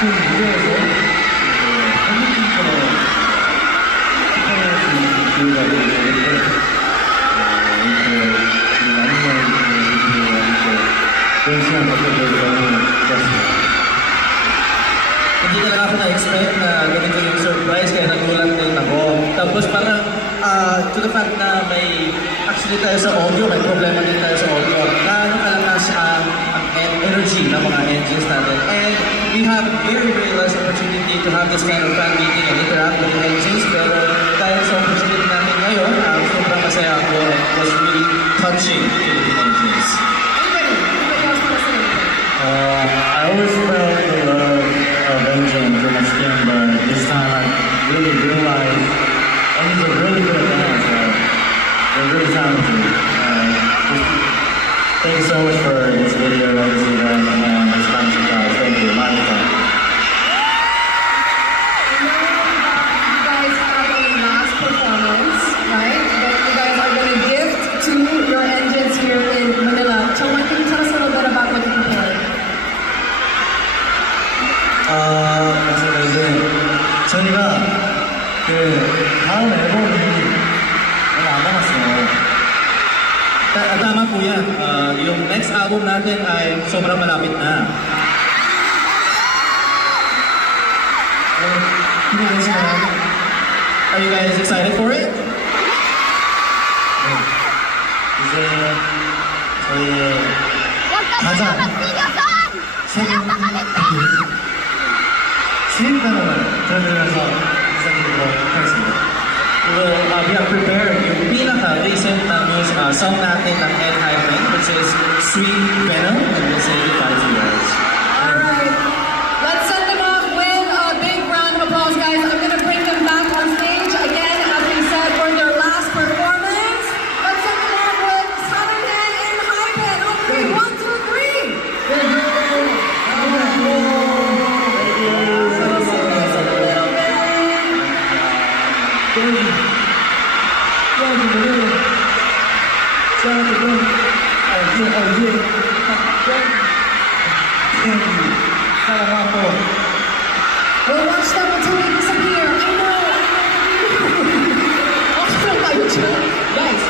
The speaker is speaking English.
큰 무대에서 한국인처럼 활동할 수 있는 기회가 되었는데 이렇게 많은 분들과 이렇게 그런 시간 가져줘서 너무 좋았습니다. Hindi talaga ako na-expect na ganito yung surprise kaya nagulat din ako. Tapos parang to the fact na may actually tayo sa audio, may problema din tayo sa audio. Gaano kalakas ang energy ng mga engines natin. And we have very less opportunity to have this kind of fan meeting and interact with the engines. Pero dahil sa opportunity natin ngayon, sobrang masaya ako and it was really touching to the engines. I always felt the love of engine for my skin, but this time I really realized engines are really good at dance. They're really talented. Thank you so much for this video, this event, and this Spanish crowd. Thank you. Monica. You guys have a last performance, right? That you guys are going to gift to your engines here in Manila. Choma, can you tell us a little bit about what you prepared? 맞아요. 이제 저희가 그 다음 앨범이 얼마 안 남았어요. Tama po yan. Yung next album natin ay sobrang malapit na. Are you guys excited for it? 이제 저희의 가장 신인단을 들려드리면서 인사드리도록 하겠습니다. We have prepared yung pinaka-recent na song natin ng Ed Hyman, which is Sweet Venom, and we'll say goodbye to you guys. Alright. Let's send them off with a big round of applause, guys. I'm going to bring them back on stage again, as we said, for their last performance. Let's send them off with Saturday in Hyman. On three, 1, 2, 3. We'll watch them until they disappear. I know. Also, guys.